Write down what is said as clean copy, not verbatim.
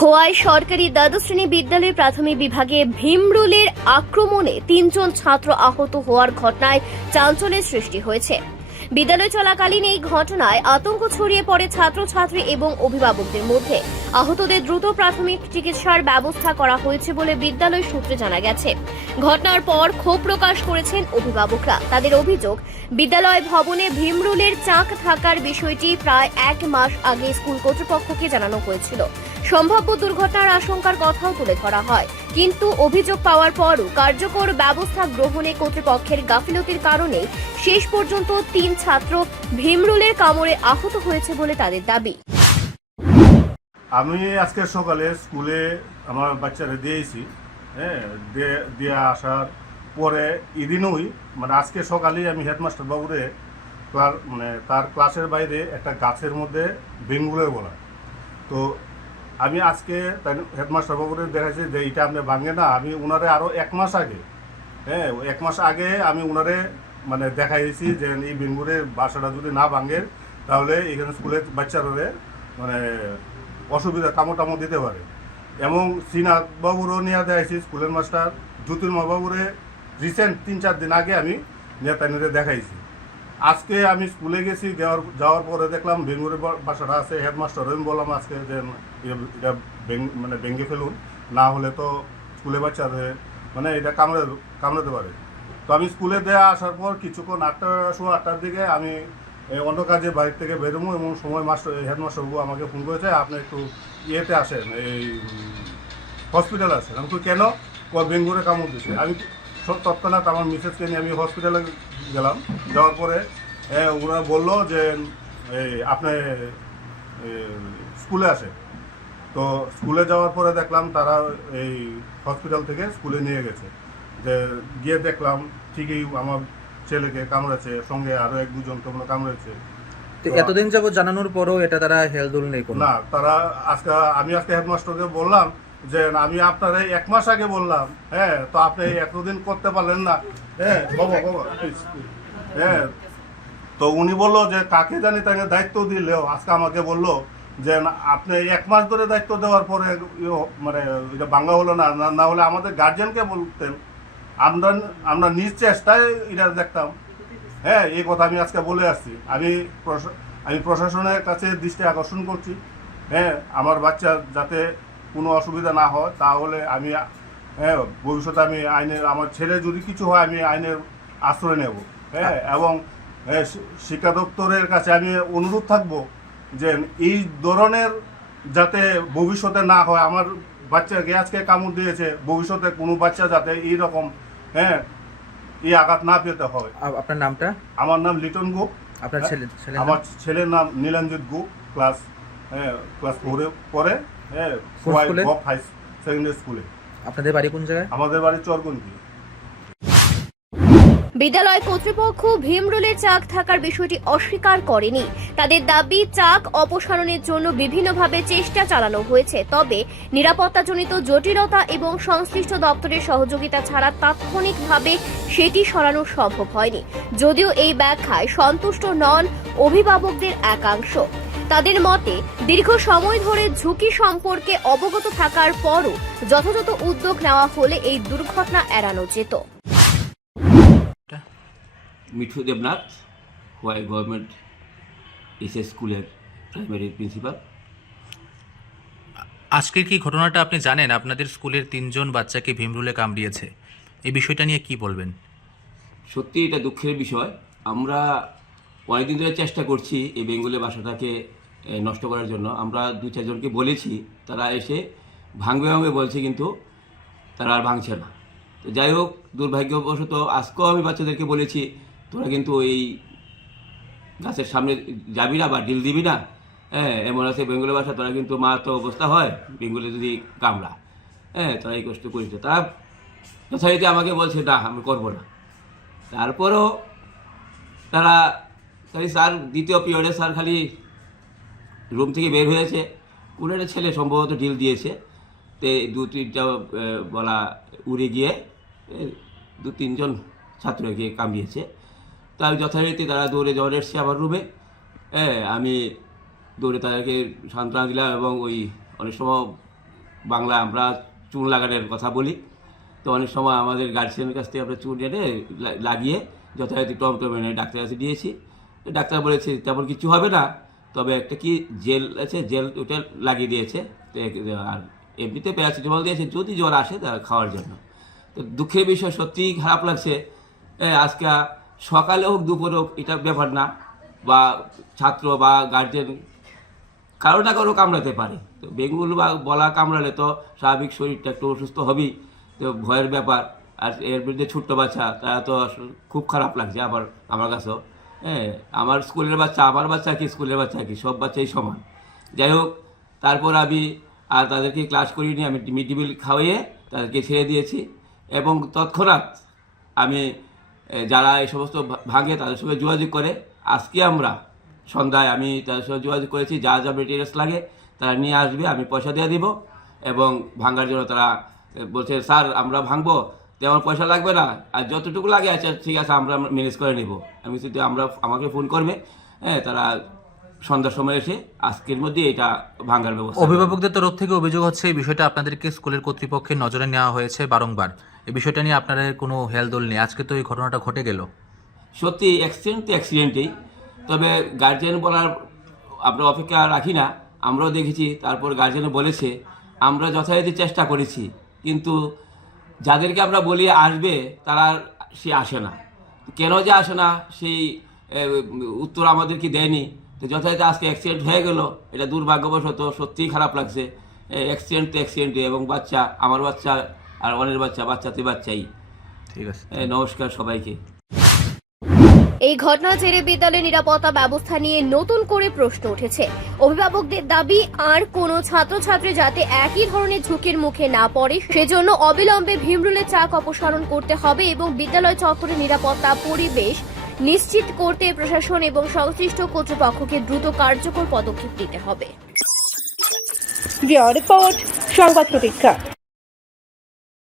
খোয়াই সরকারি দ্বাদশ শ্রেণী বিদ্যালয় প্রাথমিক বিভাগে ভীমরুলের আক্রমণে ৩ জন ছাত্র আহত হওয়ার ঘটনায় চাঞ্চল্যের সৃষ্টি হয়েছে। বিদ্যালয় চলাকালীন এই ঘটনায় আতঙ্ক ছড়িয়ে পড়ে ছাত্রছাত্রী এবং অভিভাবকদের মধ্যে। আহতদের দ্রুত প্রাথমিক চিকিৎসার ব্যবস্থা করা হয়েছে বলে বিদ্যালয় সূত্রে জানা গেছে। ঘটনার পর ক্ষোভ প্রকাশ করেছেন অভিভাবকরা। তাদের অভিযোগ, বিদ্যালয় ভবনে ভীমরুলের চাক থাকার বিষয়টি প্রায় ১ মাস আগে স্কুল কর্তৃপক্ষকে জানানো হয়েছিল। সম্ভাব্য দুর্ঘটনার আশঙ্কার কথাও তুলে ধরা হয়, কিন্তু অভিযোগ পাওয়ার পরও কার্যকর ব্যবস্থা গ্রহণে কর্তৃপক্ষের গাফিলতির কারণে শেষ পর্যন্ত ৩ ছাত্র ভীমরুলের কামড়ে আহত হয়েছে বলে তাদের দাবি। আমি আজকে সকালে স্কুলে আমার বাচ্চারা দিয়েছি, দিয়ে আসার পরে এদিনই আজকে সকালেই আমি হেডমাস্টার বাবুরে তার ক্লাসের বাইরে একটা গাছের মধ্যে বেঙ্গুলের বলা। তো আমি আজকে হেডমাস্টার বাবুরে দেখাচ্ছি যে এটা আপনি ভাঙে না। আমি ওনারে আরও 1 মাস আগে 1 মাস আগে আমি ওনারে দেখাইছি যে এই বেঙ্গুলের বাসাটা যদি না ভাঙে তাহলে এখানে স্কুলের বাচ্চারা অসুবিধা কামড় দিতে পারে। এবং শ্রীনাথ বাবুরও নিয়ে দেখাইছি, স্কুলের মাস্টার জ্যোতির্ময় বাবুরে রিসেন্ট 3-4 দিন আগে আমি নিয়ে দেখাইছি। আজকে আমি স্কুলে গেছি, যাওয়ার পরে দেখলাম বেঙ্গুরের বাসাটা আছে। হেডমাস্টার আমি বললাম আজকে যে এটা ভেঙে ফেলুন, না হলে তো স্কুলে বাচ্চাদের এটা কামড়াতে পারে। তো আমি স্কুলে দেওয়া আসার পর কিছুক্ষণ 8টার দিকে আমি অন্য কাজে বাড়ির থেকে বেরোবো, এবং সময় হেডমাস্টারবাবু আমাকে ফোন করেছে, আপনি একটু ইয়েতে আসেন, এই হসপিটালে আসেন। আমি তো কেন বেঙ্গুরে কামড় দিয়েছে। আমি তৎক্ষণাৎ আমার মিসেসকে নিয়ে আমি হসপিটালে গেলাম। যাওয়ার পরে ওরা বললো যে আপনি স্কুলে আসে। তো স্কুলে যাওয়ার পরে দেখলাম তারা এই হসপিটাল থেকে স্কুলে নিয়ে গেছে। যে গিয়ে দেখলাম ঠিকই আমার ছেলেকে কামড়েছে, সঙ্গে আরও 1-2 জনকে কামড়েছে। এতদিন যাবত জানানোর পরও এটা তারা হেলদোল নেই না। তারা আমি আজকে হেডমাস্টারকে বললাম যে আমি আপনারা 1 মাস আগে বললাম, তো আপনি এতদিন করতে পারলেন না। তো উনি বললো যে কাকে জানি তাকে দায়িত্ব দিলেও আজকে আমাকে বললো যে আপনি 1 মাস ধরে দায়িত্ব দেওয়ার পরে এটা ভাঙা হলো না, না হলে আমাদের গার্জিয়ানকে বলতেন, আমরা নিজ চেষ্টায় এটা দেখতাম। এই কথা আমি আজকে বলে আসছি। আমি প্রশাসনের কাছে দৃষ্টি আকর্ষণ করছি, আমার বাচ্চা যাতে কোনো অসুবিধা না হয়। তাহলে আমি ভবিষ্যতে আমি আমার ছেলে যদি কিছু হয় আমি আইনের আশ্রয় নেব। এবং শিক্ষা দপ্তরের কাছে আমি অনুরোধ থাকবো যে এই ধরনের যাতে ভবিষ্যতে না হয়। আমার বাচ্চাকে আজকে কামড় দিয়েছে, ভবিষ্যতে কোনো বাচ্চা যাতে এইরকম এই আঘাত না পেতে হয়। আপনার নামটা? আমার নাম লিটন গুপ। আপনার আমার ছেলের নাম নীলাঞ্জিত গুপ। ক্লাস 4-এ পড়ে হাই সেকেন্ডারি স্কুলে। আপনাদের বাড়ি কোন জায়গায়? আমাদের বাড়ি চরগুন্দি। বিদ্যালয় কর্তৃপক্ষ ভীমরুলের চাক থাকার বিষয়টি অস্বীকার করেনি। তাদের দাবি, চাক অপসারণের জন্য বিভিন্নভাবে চেষ্টা চালানো হয়েছে, তবে নিরাপত্তাজনিত জটিলতা এবং সংশ্লিষ্ট দপ্তরের সহযোগিতা ছাড়া তাৎক্ষণিকভাবে সেটি সরানো সম্ভব হয়নি। যদিও এই ব্যাখ্যায় সন্তুষ্ট নন অভিভাবকদের একাংশ। তাদের মতে, দীর্ঘ সময় ধরে ঝুঁকি সম্পর্কে অবগত থাকার পরও যথাযথ উদ্যোগ নেওয়া হলে এই দুর্ঘটনা এড়ানো যেত। মিঠু দেবনাথ, খোয়াই গভর্নমেন্ট এসএস স্কুলের প্রাইমারি প্রিন্সিপাল। আজকের কি ঘটনাটা আপনি জানেন? আপনাদের স্কুলের 3 জন বাচ্চাকে ভীমরুলে কামড়িয়েছে, এই বিষয়টা নিয়ে কি বলবেন? সত্যি এটা দুঃখের বিষয়। আমরা অনেকদিন ধরে চেষ্টা করছি এই বেঙ্গলের বাসাটাকে নষ্ট করার জন্য। আমরা 2-4 জনকে বলেছি, তারা এসে ভাঙবে বলছে, কিন্তু তারা আর ভাঙছে না। তো যাই হোক, দুর্ভাগ্যবশত আজকেও আমি বাচ্চাদেরকে বলেছি, তোরা কিন্তু এই গাছের সামনে যাবি না বা ডিল দিবি না। এমন আছে বেঙ্গলের বাসা, তোরা কিন্তু মারাত্মক অবস্থা হয় বেঙ্গলে যদি কামড়া। তোরা এই কষ্ট করিস। তারা যথারীতি আমাকে বলছে না, আমি করবো না। তারপরও তারা স্যার দ্বিতীয় পিরিয়ডে স্যার খালি রুম থেকে বের হয়েছে, কোনো একটা ছেলে সম্ভবত ঢিল দিয়েছে, তে 2-3টা বলা উড়ে গিয়ে 2-3 জন ছাত্রকে কামড়িয়েছে। তো আমি যথারীতি তারা দৌড়ে জ্বর এসছে আমার রুমে। আমি দৌড়ে তাদেরকে সান্ত্বনা দিলাম, এবং ওই অনেক সময় বাংলা আমরা চুন লাগানোর কথা বলি। তো অনেক সময় আমাদের গার্জিয়ানের কাছ থেকে আমরা চুন এনে লাগিয়ে যথাযথ টমটমে এনে ডাক্তারের কাছে দিয়েছি। ডাক্তার বলেছে তেমন কিছু হবে না, তবে একটা কি জেল আছে, জেল ওটা লাগিয়ে দিয়েছে। আর এমনিতে প্যারাসিটামল দিয়েছে যদি জ্বর আসে তার খাওয়ার জন্য। তো দুঃখের বিষয়, সত্যিই খারাপ লাগছে। আজকে সকালে হোক দুপুরে হোক এটা ব্যাপার না, বা ছাত্র বা গার্জেন কারো না কারো কামড়াতে পারে। তো বেঙ্গুল বা বলা কামড়ালে তো স্বাভাবিক শরীরটা একটু অসুস্থ হবেই, তো ভয়ের ব্যাপার। আর এর বিরুদ্ধে ছোট্ট বাচ্চা, তারা তো খুব খারাপ লাগছে আমার কাছেও। আমার স্কুলের বাচ্চা, আমার বাচ্চা কি স্কুলের বাচ্চা কি, সব বাচ্চাই সমান। যাই হোক, তারপর আমি আর তাদেরকে ক্লাস করিনি, আমি মিড ডে মিল খাওয়িয়ে তাদেরকে ছেড়ে দিয়েছি। এবং তৎক্ষণাৎ আমি যারা এই সমস্ত ভাঙে তাদের সঙ্গে যোগাযোগ করে আজকে আমরা সন্ধ্যায় আমি তাদের সঙ্গে যোগাযোগ করেছি, যা যা মেটেরিয়ালস লাগে তারা নিয়ে আসবে, আমি পয়সা দিয়ে দিব। এবং ভাঙার জন্য তারা বলছে স্যার আমরা ভাঙবো, তেমন পয়সা লাগবে না, আর যতটুকু লাগে আচ্ছা ঠিক আছে আমরা ম্যানেজ করে নেব। আমি শুধু আমাকে ফোন করবে, তারা সন্ধ্যার সময় এসে আজকের মধ্যে এটা ভাঙার ব্যবস্থা। অভিভাবকদের তরফ থেকে অভিযোগ হচ্ছে এই বিষয়টা আপনাদেরকে স্কুলের কর্তৃপক্ষের নজরে নেওয়া হয়েছে বারংবার। এই বিষয়টা নিয়ে আপনাদের কোনো হেলদোল নেই, আজকে তো এই ঘটনাটা ঘটে গেল। সত্যি অ্যাক্সিডেন্ট তো অ্যাক্সিডেন্টেই, তবে গার্জিয়ান বলার আমরা অপেক্ষা রাখি না, আমরাও দেখেছি। তারপর গার্জিয়ানও বলেছে, আমরা যথাযথ চেষ্টা করেছি, কিন্তু যাদেরকে আমরা বলি আসবে তারা সে আসে না। কেন যে আসে না সেই উত্তর আমাদেরকে দেয়নি। তো যথাযথ আজকে অ্যাক্সিডেন্ট হয়ে গেল, এটা দুর্ভাগ্যবশত, সত্যিই খারাপ লাগছে। অ্যাক্সিডেন্ট তো অ্যাক্সিডেন্টে, এবং বাচ্চা আমার বাচ্চা আর অনেক বাচ্চাতে বাচ্চাই। ঠিক আছে, নমস্কার সবাইকে। এই ঘটনা জেরে বিদ্যালয়ের নিরাপত্তা ব্যবস্থা নিয়ে নতুন করে প্রশ্ন উঠেছে। অভিভাবকদের দাবি আর কোনো ছাত্রছাত্রী যাতে একই ধরনের ঝুঁকির মুখে না পড়ে সেজন্য অবিলম্বে ভীমরুলের চাক অপসারণ করতে হবে এবং বিদ্যালয় চত্বরে নিরাপত্তা পরিবেশ নিশ্চিত করতে প্রশাসন এবং সংশ্লিষ্ট কর্তৃপক্ষকে দ্রুত কার্যকর পদক্ষেপ নিতে হবে। রিপোর্ট সংবাদ প্রতীক্ষা।